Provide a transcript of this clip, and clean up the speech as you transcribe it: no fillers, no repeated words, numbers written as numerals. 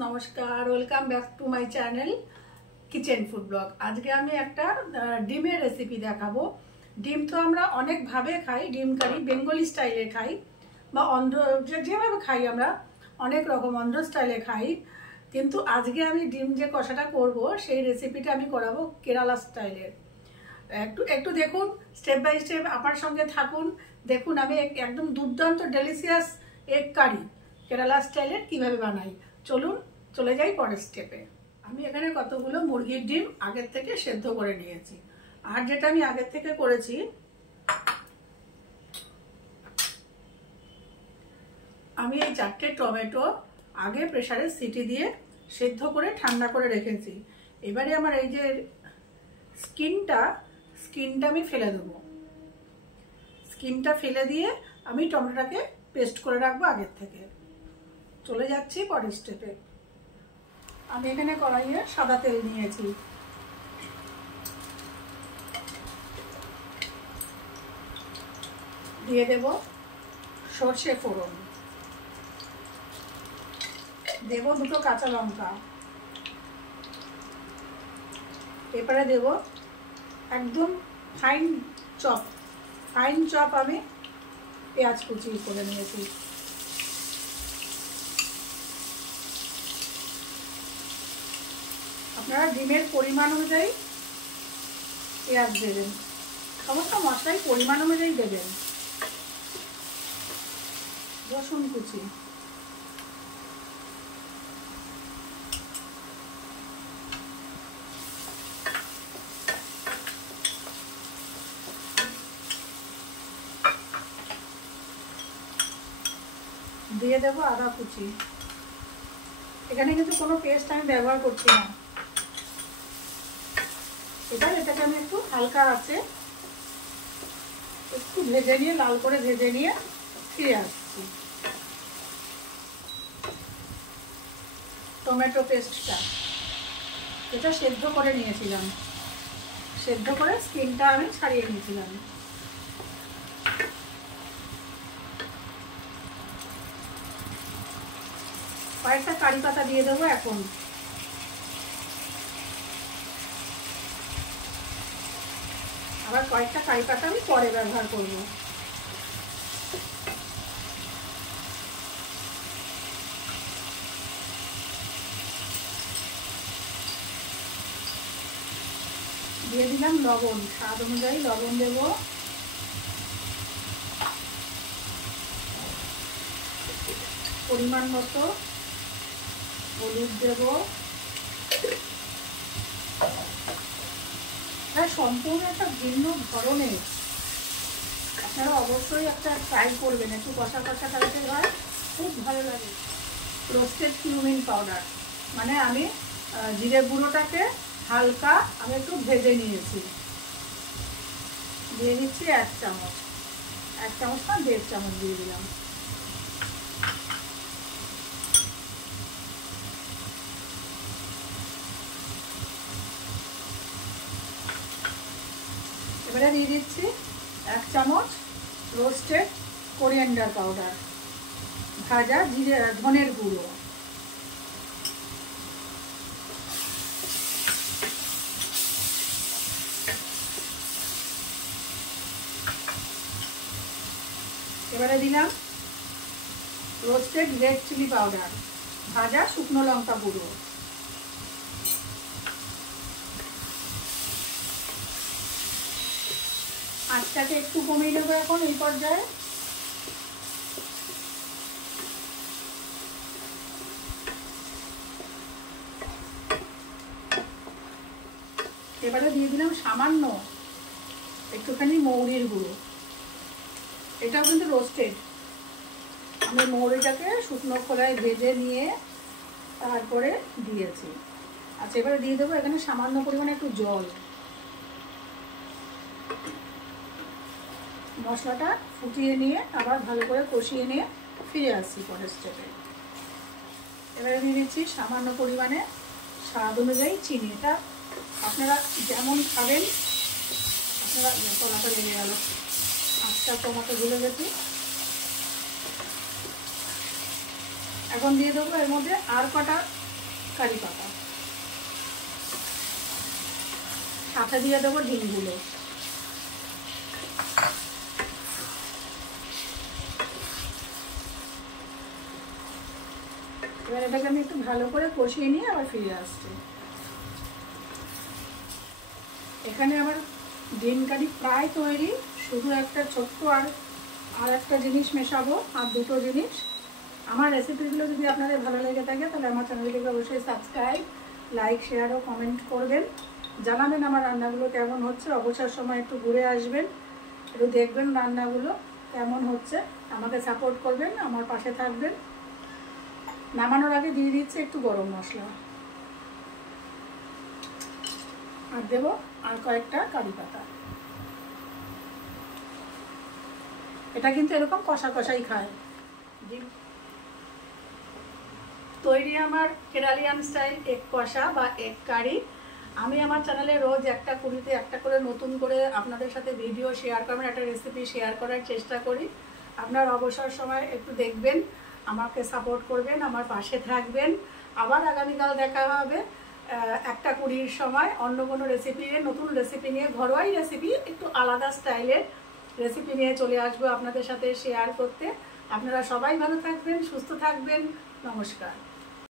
नमस्कार welcome back to my channel kitchen food blog. आज के आमी एकटा डिमेर रेसिपि देखाबो। डिम तो आमरा अनेक भावे खाई, डिम करी बेंगली स्टाइले खाई बा अन्ध्र जेभाবে खाई आमरा अनेक रकम अन्ध्र स्टाइले खाई, किन्तु आज के आमी डिम जे कषाटा करबो सेई रेसिपिटा आमी कराबो केराला स्टाइलेर। एकटू एकटू देखुन, स्टेप बाई स्टेप आमार संगे थाकुन। देखुन आमी एकदम दुर्दान्त डेलिशियास एग कारि केराला स्टाइलेर किभाবে बानाई। चलुन चले जाई परेर स्टेपे। आमी एखाने कतगुलो मुरगिर डिम आगे थेके सेদ্ধ करे निয়েছি। আর যেটা আমি আগে থেকে করেছি, আমি এই 4টে টমেটো আগে প্রেসারে সিটি দিয়ে সেদ্ধ করে ঠান্ডা করে রেখেছি। এবারে আমার এই যে স্কিনটা আমি ফেলে দেব। স্কিনটা ফেলে দিয়ে আমি টমেটোটাকে পেস্ট করে রাখবো আগে থেকে। চলে যাচ্ছি পরের স্টেপে। আমি এখানে কড়াইয়ে সাদা তেল নিয়েছি। দিয়ে দেব সরষে ফোড়ন, দেব দুটো কাঁচা লঙ্কা, এরপরে দেব একদম ফাইন চপ আমি পেঁয়াজ কুচি করে নিয়েছি। আপনারা ডিমের পরিমাণ অনুযায়ী পেঁয়াজ দেবেন, সমস্ত মশলাই পরিমাণ অনুযায়ী দেবেন। রসুন কুচি, দিয়ে দেব আদা কুচি। এখানে কিন্তু কোনো পেস্ট আমি ব্যবহার করছি না। এবার এটাকে আমি একটু হালকা আছে একটু ভেজে নিয়ে, লাল করে ভেজে নিয়ে ফিরে আসছি। টমেটো পেস্টটা এটা সেদ্ধ করে নিয়েছিলাম, সেদ্ধ করে স্কিনটা আমি ছাড়িয়ে নিয়েছিলাম। কয়েকটা কারি পাতা দিয়ে দেবো এখন। আবার কয়েকটা কারি পাতা আমি পরে ব্যবহার করব। দিয়ে দিলাম লবণ, স্বাদ অনুযায়ী লবণ দেব। পরিমাণ মতো হলুদ দেব। সম্পূর্ণ একটা ভিন্ন ধরনের, আপনারা অবশ্যই একটা ট্রাই করবেন। একটু কষা কষা টাইপের হয়, খুব ভালো লাগে। রোস্টেড কিউমিন পাউডার, মানে আমি জিরে গুঁড়োটাকে হালকা আমি একটু ভেজে নিয়েছি। দিয়ে দিচ্ছি 1 চামচ, 1 চামচ না 1.5 চামচ দিয়ে দিলাম। এবারে দিয়ে দিচ্ছি 1 চামচ রোস্টেড কোরিয়ান্ডার পাউডার, ভাজা জিরে ধনের গুঁড়ো। এবারে দিলাম রোস্টেড রেড চিলি পাউডার, ভাজা শুকনো লঙ্কা গুঁড়ো। আঁচটাকে একটু কমিয়ে দেবো এখন এই পর্যায়ে। এবারে দিয়ে দিলাম সামান্য একটুখানি মৌরির গুঁড়ো। এটাও কিন্তু রোস্টেড, আমি মৌরিটাকে শুকনো খোলায় ভেজে নিয়ে তারপরে দিয়েছি। আচ্ছা, এবারে দিয়ে দেবো এখানে সামান্য পরিমাণে একটু জল। মশলাটা ফুটিয়ে নিয়ে আবার ভালো করে কষিয়ে নিয়ে ফিরে আসছি পরের স্টেপে। এবারে দিয়ে দিচ্ছি সামান্য পরিমাণে স্বাদ অনুযায়ী চিনি। এটা আপনারা যেমন খাবেন, আপনারা তলাটা লেগে গেল, আঁচটা কমাতে ভুলে গেছি। এখন দিয়ে দেবো এর মধ্যে আর কটা কারি পাতা, সাথে দিয়ে দেবো ডিমগুলো। এবার এটাকে আমি একটু ভালো করে কষিয়ে নিয়ে আবার ফিরে আসছি। এখানে আমার ডিম কারি প্রায় তৈরি, শুধু একটা ছোট্ট আর একটা জিনিস মেশাবো, আর দুটো জিনিস। আমার রেসিপিগুলো যদি আপনাদের ভালো লেগে থাকে তাহলে আমার চ্যানেলটিকে অবশ্যই সাবস্ক্রাইব, লাইক, শেয়ার ও কমেন্ট করবেন। জানাবেন আমার রান্নাগুলো কেমন হচ্ছে। অবসর সময় একটু ঘুরে আসবেন, একটু দেখবেন রান্নাগুলো কেমন হচ্ছে, আমাকে সাপোর্ট করবেন, আমার পাশে থাকবেন। নামানোর আগে দিয়ে দিচ্ছে একটু গরম মশলা, আর দেবো আর কয়েকটা কারি পাতা। এটা কিন্তু এরকম কষা কষাই খায়। তৈরি আমার কেরালিয়ান স্টাইল এগ কষা বা এগ কারি। আমি আমার চ্যানেলে রোজ একটা কুড়িতে একটা করে নতুন করে আপনাদের সাথে ভিডিও শেয়ার করবেন, একটা রেসিপি শেয়ার করার চেষ্টা করি। আপনার অবসর সময় একটু দেখবেন, আমাকে সাপোর্ট করবেন, আমার পাশে থাকবেন। আবার আগামীকাল দেখা হবে একটা কুড়ির সময় অন্য কোনো রেসিপি নিয়ে, নতুন রেসিপি নিয়ে, ঘরোয়াই রেসিপি, একটু আলাদা স্টাইলের রেসিপি নিয়ে চলে আসবো আপনাদের সাথে শেয়ার করতে। আপনারা সবাই ভালো থাকবেন, সুস্থ থাকবেন। নমস্কার।